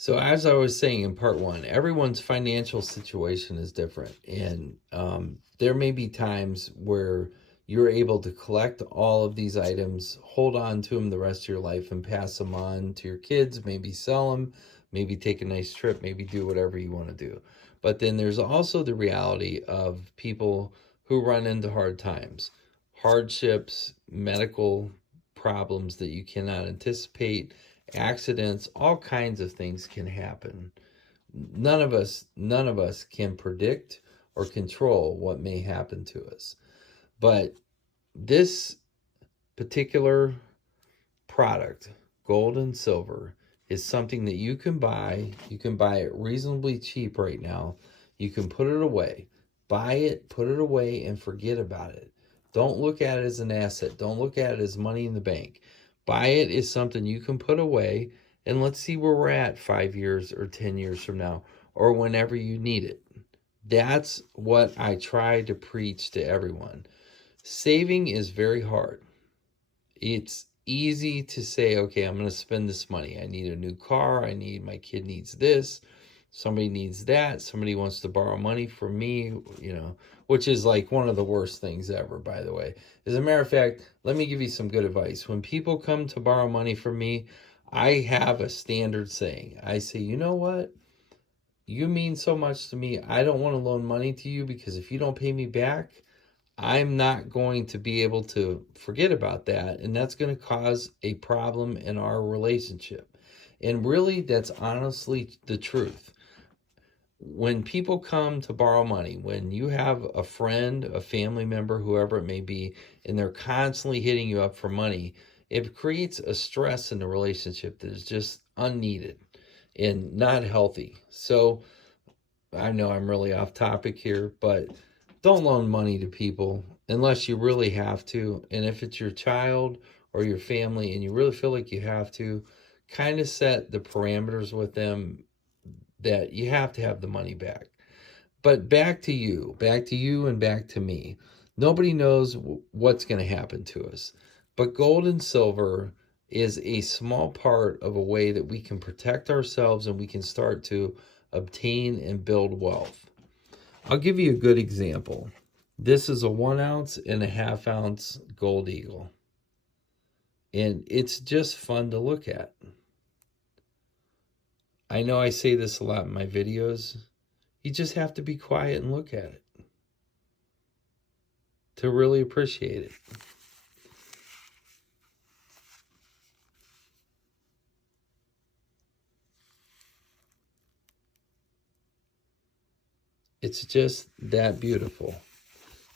So as I was saying in part one, everyone's financial situation is different, and there may be times where you're able to collect all of these items, hold on to them the rest of your life, and pass them on to your kids. Maybe sell them, maybe take a nice trip, maybe do whatever you want to do. But then there's also the reality of people who run into hard times, hardships, medical problems that you cannot anticipate, accidents, all kinds of things can happen. None of us can predict or control what may happen to us. But this particular product, gold and silver, is something that you can buy. You can buy it reasonably cheap right now. You can put it away. Buy it, put it away, and forget about it. Don't look at it as an asset. Don't look at it as money in the bank. Buy it as something you can put away, and let's see where we're at 5 years or 10 years from now, or whenever you need it. That's what I try to preach to everyone. Saving is very hard. It's easy to say, okay, I'm going to spend this money. I need a new car. My kid needs this. Somebody needs that. Somebody wants to borrow money from me, which is like one of the worst things ever, by the way. As a matter of fact, let me give you some good advice. When people come to borrow money from me, I have a standard saying. I say, you know what? You mean so much to me. I don't want to loan money to you because if you don't pay me back, I'm not going to be able to forget about that, and that's going to cause a problem in our relationship. And really, that's honestly the truth. When people come to borrow money, when you have a friend, a family member, whoever it may be, and they're constantly hitting you up for money, it creates a stress in the relationship that is just unneeded and not healthy. So I know I'm really off topic here, but don't loan money to people unless you really have to. And if it's your child or your family and you really feel like you have to, kind of set the parameters with them that you have to have the money back. But back to you and back to me. Nobody knows what's going to happen to us. But gold and silver is a small part of a way that we can protect ourselves and we can start to obtain and build wealth. I'll give you a good example. This is a 1 ounce and a 1/2 ounce gold eagle. And it's just fun to look at. I know I say this a lot in my videos. You just have to be quiet and look at it to really appreciate it. It's just that beautiful.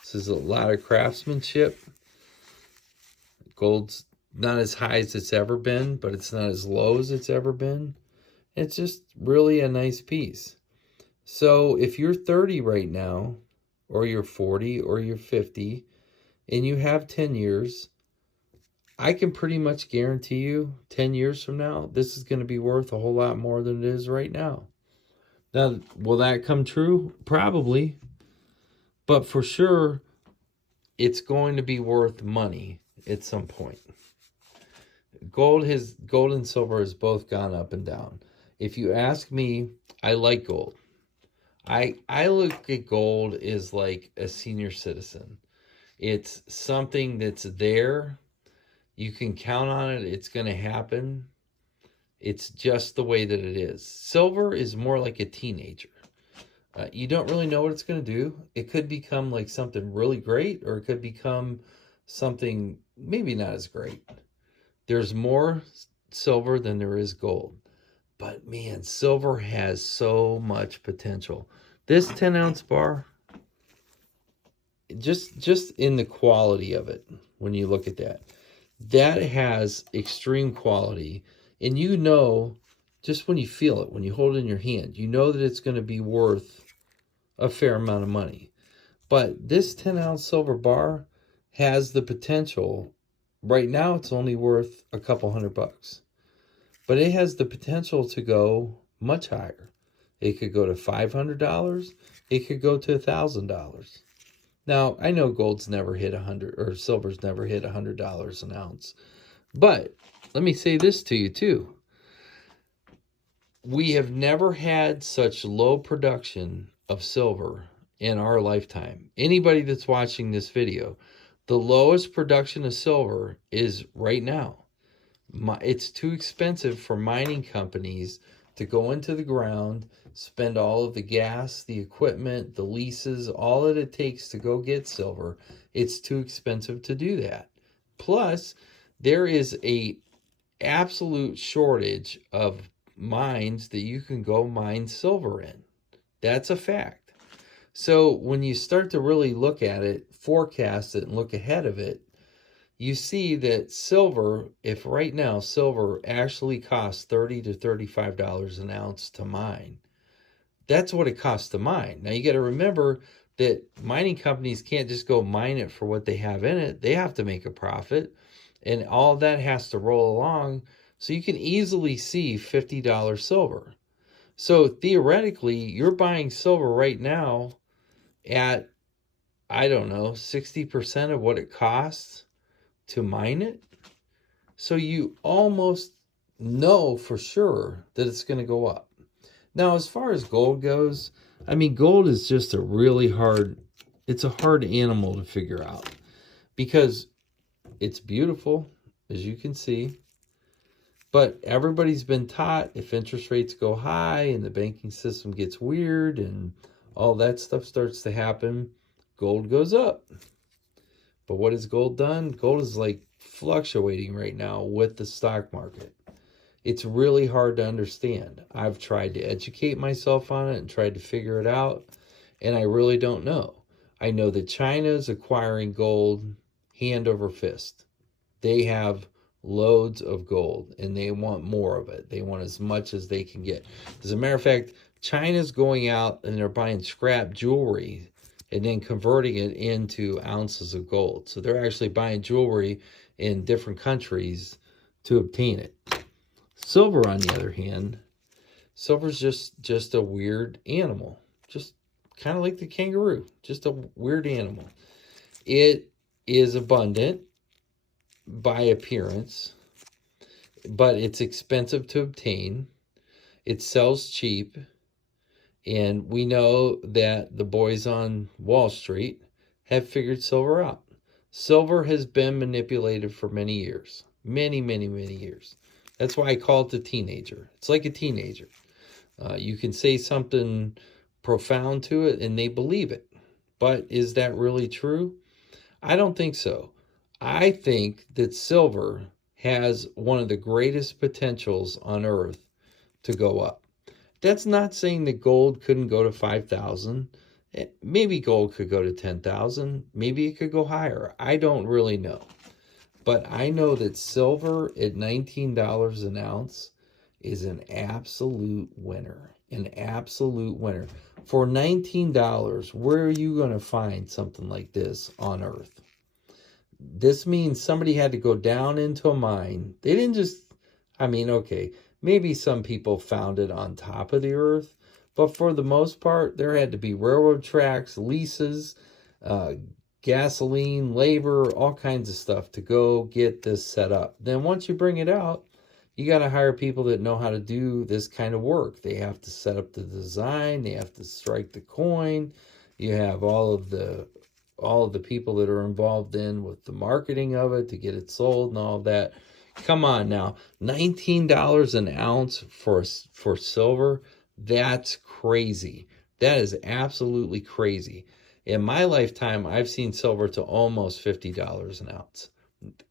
This is a lot of craftsmanship. Gold's not as high as it's ever been, but it's not as low as it's ever been. It's just really a nice piece. So if you're 30 right now, or you're 40, or you're 50, and you have 10 years, I can pretty much guarantee you 10 years from now, this is going to be worth a whole lot more than it is right now. Now, will that come true? Probably. But for sure, it's going to be worth money at some point. Gold and silver has both gone up and down. If you ask me, I like gold. I look at gold as like a senior citizen. It's something that's there. You can count on it. It's going to happen. It's just the way that it is. Silver is more like a teenager. You don't really know what it's going to do. It could become like something really great, or it could become something maybe not as great. There's more silver than there is gold. But man, silver has so much potential. This 10 ounce bar, just in the quality of it, when you look at that has extreme quality. And just when you feel it, when you hold it in your hand, you know that it's going to be worth a fair amount of money. But this 10 ounce silver bar has the potential. Right now, it's only worth a couple $100. But it has the potential to go much higher. It could go to $500. It could go to $1,000. Now, I know gold's never hit 100, or silver's never hit $100 an ounce. But let me say this to you too. We have never had such low production of silver in our lifetime. Anybody that's watching this video, the lowest production of silver is right now. It's too expensive for mining companies to go into the ground, spend all of the gas, the equipment, the leases, all that it takes to go get silver. It's too expensive to do that. Plus, there is a absolute shortage of mines that you can go mine silver in. That's a fact. So when you start to really look at it, forecast it, and look ahead of it, you see that silver, if right now silver actually costs $30 to $35 an ounce to mine, that's what it costs to mine. Now you got to remember that mining companies can't just go mine it for what they have in it. They have to make a profit, and all that has to roll along. So you can easily see $50 silver. So theoretically, you're buying silver right now at, I don't know, 60% of what it costs to mine it. So you almost know for sure that it's going to go up. Now, as far as gold goes, I mean, gold is just it's a hard animal to figure out because it's beautiful, as you can see. But everybody's been taught if interest rates go high and the banking system gets weird and all that stuff starts to happen, gold goes up. But what has gold done? Gold is like fluctuating right now with the stock market. It's really hard to understand. I've tried to educate myself on it and tried to figure it out, and I really don't know. I know that China is acquiring gold hand over fist. They have loads of gold, and they want more of it. They want as much as they can get. As a matter of fact, China's going out and they're buying scrap jewelry and then converting it into ounces of gold. So they're actually buying jewelry in different countries to obtain it. Silver, on the other hand, silver's just a weird animal. Just kind of like the kangaroo. Just a weird animal. It is abundant by appearance, but it's expensive to obtain. It sells cheap. And we know that the boys on Wall Street have figured silver out. Silver has been manipulated for many years. Many, many, many years. That's why I call it the teenager. It's like a teenager. You can say something profound to it and they believe it. But is that really true? I don't think so. I think that silver has one of the greatest potentials on earth to go up. That's not saying that gold couldn't go to 5,000. Maybe gold could go to 10,000. Maybe it could go higher. I don't really know. But I know that silver at $19 an ounce is an absolute winner. An absolute winner. For $19, where are you going to find something like this on earth? This means somebody had to go down into a mine. They didn't just, okay, maybe some people found it on top of the earth, but for the most part, there had to be railroad tracks, leases, gasoline, labor, all kinds of stuff to go get this set up. Then once you bring it out, you got to hire people that know how to do this kind of work. They have to set up the design. They have to strike the coin. You have all of the people that are involved with the marketing of it to get it sold and all that. Come on now, $19 an ounce for silver, that's crazy. That is absolutely crazy. In my lifetime, I've seen silver to almost $50 an ounce.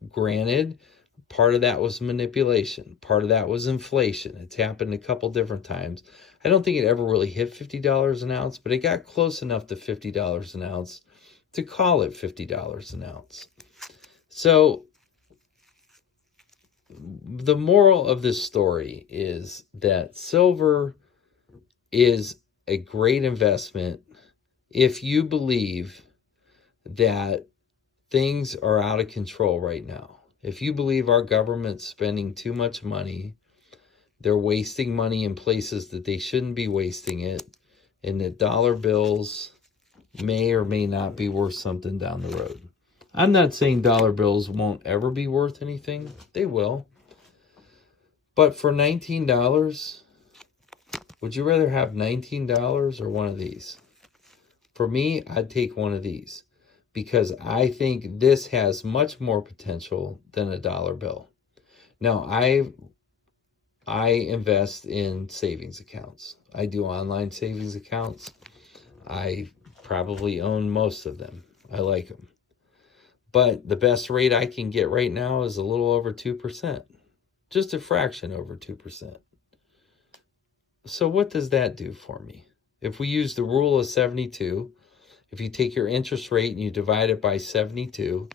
Granted, part of that was manipulation. Part of that was inflation. It's happened a couple different times. I don't think it ever really hit $50 an ounce, but it got close enough to $50 an ounce to call it $50 an ounce. So the moral of this story is that silver is a great investment if you believe that things are out of control right now. If you believe our government's spending too much money, they're wasting money in places that they shouldn't be wasting it, and that dollar bills may or may not be worth something down the road. I'm not saying dollar bills won't ever be worth anything. They will. But for $19, Would you rather have $19 or one of these? For me, I'd take one of these because I think this has much more potential than a dollar bill. Now, I invest in savings accounts. I do online savings accounts. I probably own most of them. I like them. But the best rate I can get right now is a little over 2%. Just a fraction over 2%. So what does that do for me? If we use the rule of 72, if you take your interest rate and you divide it by 72,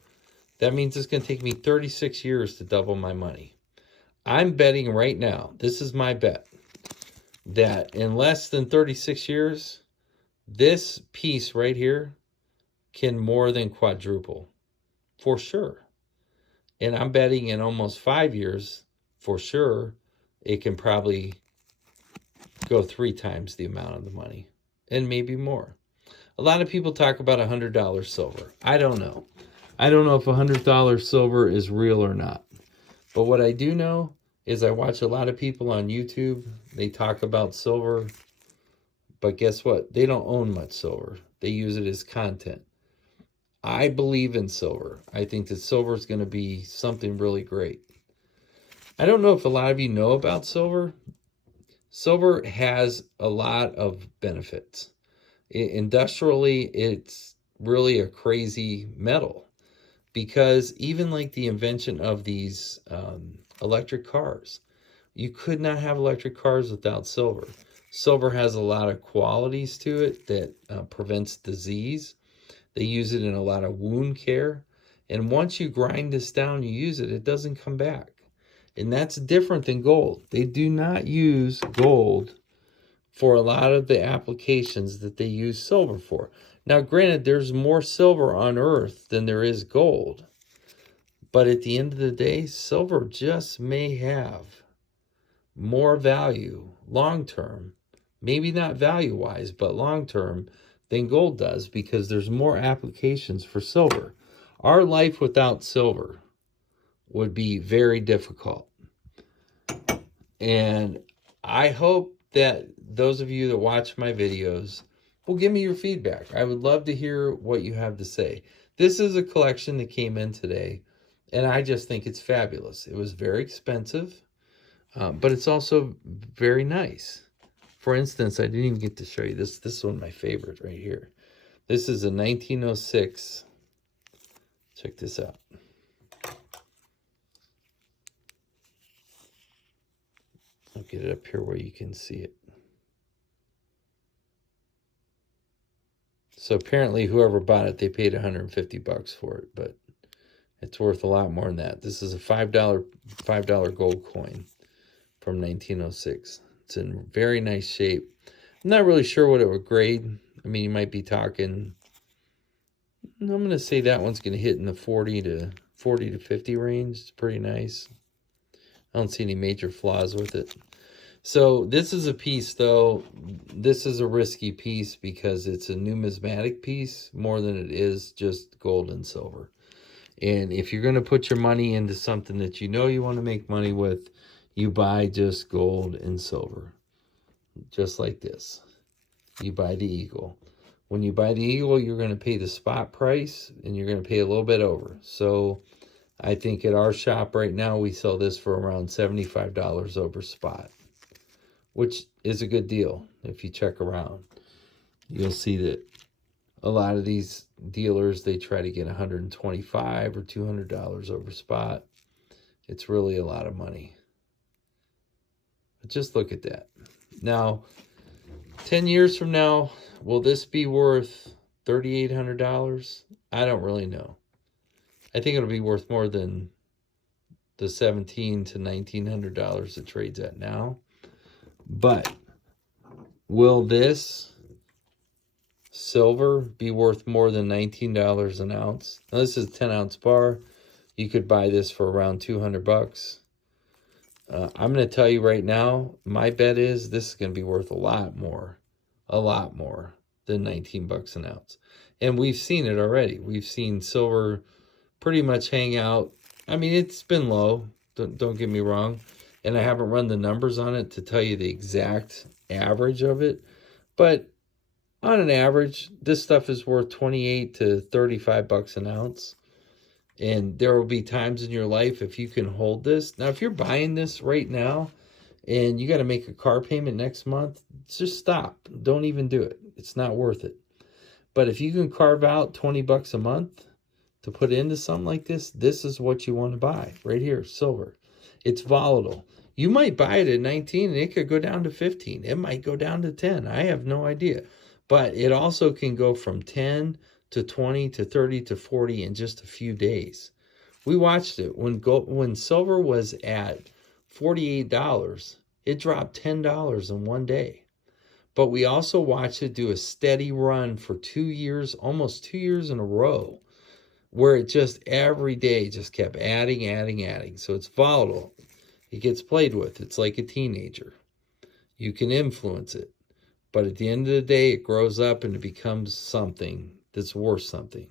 that means it's going to take me 36 years to double my money. I'm betting right now, this is my bet, that in less than 36 years, this piece right here can more than quadruple, for sure. And I'm betting in almost 5 years, for sure, it can probably go 3 times the amount of the money, and maybe more. A lot of people talk about $100 silver. I don't know. I don't know if $100 silver is real or not. But what I do know is I watch a lot of people on YouTube. They talk about silver. But guess what? They don't own much silver. They use it as content. I believe in silver. I think that silver is going to be something really great. I don't know if a lot of you know about silver. Silver has a lot of benefits. Industrially, it's really a crazy metal because even like the invention of these electric cars, you could not have electric cars without silver. Silver has a lot of qualities to it that prevents disease. They use it in a lot of wound care. And once you grind this down, you use it, it doesn't come back. And that's different than gold. They do not use gold for a lot of the applications that they use silver for. Now, granted, there's more silver on Earth than there is gold. But at the end of the day, silver just may have more value long-term, maybe not value-wise, but long-term, than gold does because there's more applications for silver. Our life without silver would be very difficult. And I hope that those of you that watch my videos will give me your feedback. I would love to hear what you have to say. This is a collection that came in today, and I just think it's fabulous. It was very expensive, but it's also very nice. For instance, I didn't even get to show you this. This is one of my favorites right here. This is a 1906. Check this out. I'll get it up here where you can see it. So apparently whoever bought it, they paid $150 for it, but it's worth a lot more than that. This is a $5 gold coin from 1906. It's in very nice shape. I'm not really sure what it would grade. I mean, you might be talking, I'm going to say that one's going to hit in the 40 to 50 range. It's pretty nice. I don't see any major flaws with it. So this is a piece, though. This is a risky piece because it's a numismatic piece more than it is just gold and silver. And if you're going to put your money into something that you know you want to make money with, you buy just gold and silver. Just like this. You buy the eagle. When you buy the eagle, you're going to pay the spot price, and you're going to pay a little bit over. So I think at our shop right now, we sell this for around $75 over spot, which is a good deal. If you check around, you'll see that a lot of these dealers, they try to get $125 or $200 over spot. It's really a lot of money. But just look at that. Now, 10 years from now, will this be worth $3,800? I don't really know. I think it'll be worth more than the $1,700 to $1,900 it trades at now. But will this silver be worth more than $19 an ounce? Now, this is a 10-ounce bar. You could buy this for around $200. I'm going to tell you right now, my bet is this is going to be worth a lot more than $19 an ounce. And we've seen it already. We've seen silver pretty much hang out. I mean, it's been low. Don't get me wrong. And I haven't run the numbers on it to tell you the exact average of it. But on an average, this stuff is worth 28 to 35 bucks an ounce. And there will be times in your life if you can hold this. Now, if you're buying this right now and you got to make a car payment next month, just stop. Don't even do it. It's not worth it. But if you can carve out 20 bucks a month to put into something like this is what you want to buy right here, silver. It's volatile. You might buy it at 19 and it could go down to 15. It might go down to 10. I have no idea. But it also can go from 10 to 20 to 30 to 40 in just a few days. We watched it when silver was at $48, it dropped $10 in one day. But we also watched it do a steady run for 2 years, almost 2 years in a row, where it just every day just kept adding. So it's volatile. It gets played with. It's like a teenager. You can influence it. But at the end of the day, it grows up and it becomes something that's worth something.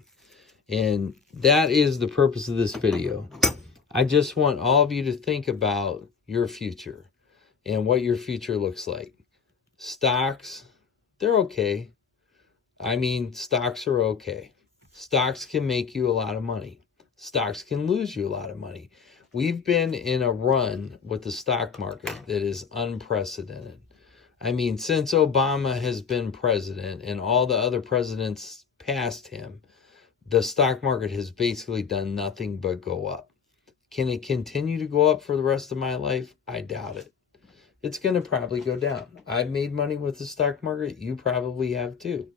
And that is the purpose of this video. I just want all of you to think about your future and what your future looks like. Stocks, they're okay. I mean, stocks are okay. Stocks can make you a lot of money. Stocks can lose you a lot of money. We've been in a run with the stock market that is unprecedented. I mean, since Obama has been president and all the other presidents past him, the stock market has basically done nothing but go up. Can it continue to go up for the rest of my life? I doubt it. It's going to probably go down. I've made money with the stock market. You probably have too.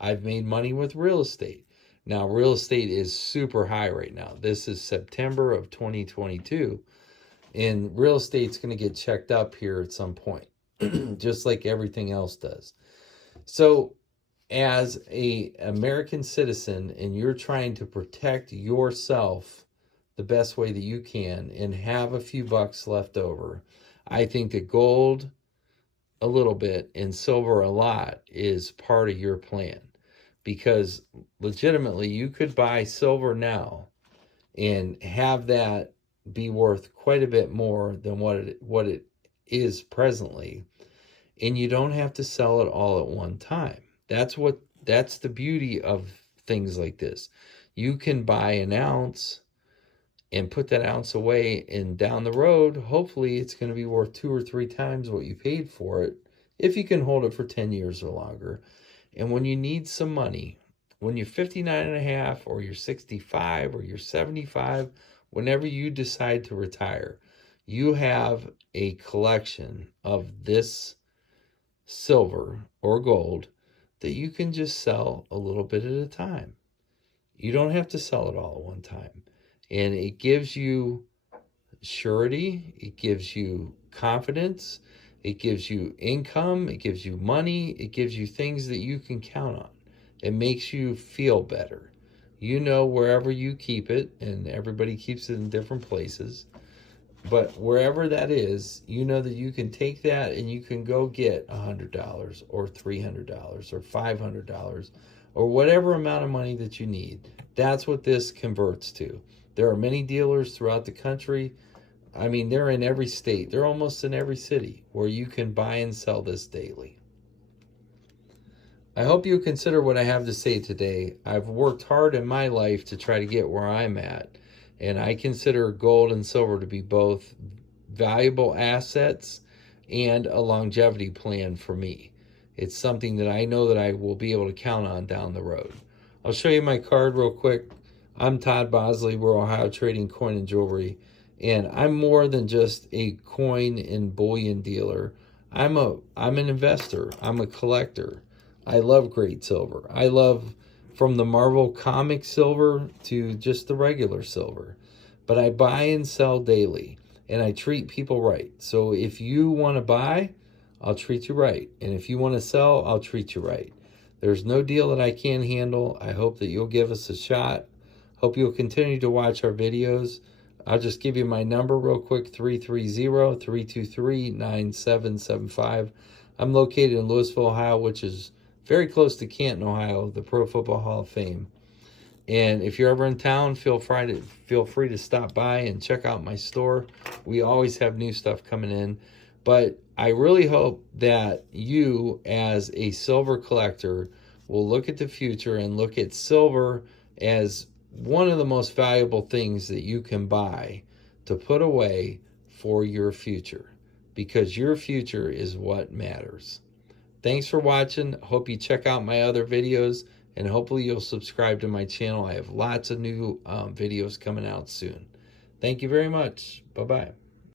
I've made money with real estate. Now, real estate is super high right now. This is September of 2022, and real estate's going to get checked up here at some point, just like everything else does. So, as an American citizen, and you're trying to protect yourself the best way that you can and have a few bucks left over, I think that gold a little bit and silver a lot is part of your plan. Because legitimately, you could buy silver now and have that be worth quite a bit more than what it is presently, and you don't have to sell it all at one time. That's the beauty of things like this. You can buy an ounce and put that ounce away, and down the road, hopefully it's going to be worth 2 or 3 times what you paid for it, if you can hold it for 10 years or longer. And when you need some money, when you're 59 and a half, or you're 65, or you're 75, whenever you decide to retire, you have a collection of this silver or gold that you can just sell a little bit at a time. You don't have to sell it all at one time. And it gives you surety, it gives you confidence, it gives you income, it gives you money, it gives you things that you can count on. It makes you feel better. You know, wherever you keep it, and everybody keeps it in different places, but wherever that is, you know that you can take that and you can go get $100 or $300 or $500 or whatever amount of money that you need. That's what this converts to. There are many dealers throughout the country. I mean, they're in every state. They're almost in every city where you can buy and sell this daily. I hope you consider what I have to say today. I've worked hard in my life to try to get where I'm at, and I consider gold and silver to be both valuable assets and a longevity plan for me. It's something that I know that I will be able to count on down the road. I'll show you my card real quick. I'm Todd Bosley. We're Ohio Trading Coin and Jewelry. And I'm more than just a coin and bullion dealer. I'm an investor. I'm a collector. I love great silver. I love from the Marvel comic silver to just the regular silver. But I buy and sell daily, and I treat people right. So if you want to buy, I'll treat you right. And if you want to sell, I'll treat you right. There's no deal that I can't handle. I hope that you'll give us a shot. Hope you'll continue to watch our videos. I'll just give you my number real quick, 330-323-9775. I'm located in Louisville, Ohio, which is very close to Canton, Ohio, the Pro Football Hall of Fame. And if you're ever in town, feel free to stop by and check out my store. We always have new stuff coming in. But I really hope that you, as a silver collector, will look at the future and look at silver as one of the most valuable things that you can buy to put away for your future, because your future is what matters. Thanks for watching. Hope you check out my other videos, and hopefully you'll subscribe to my channel. I have lots of new videos coming out soon. Thank you very much. Bye-bye.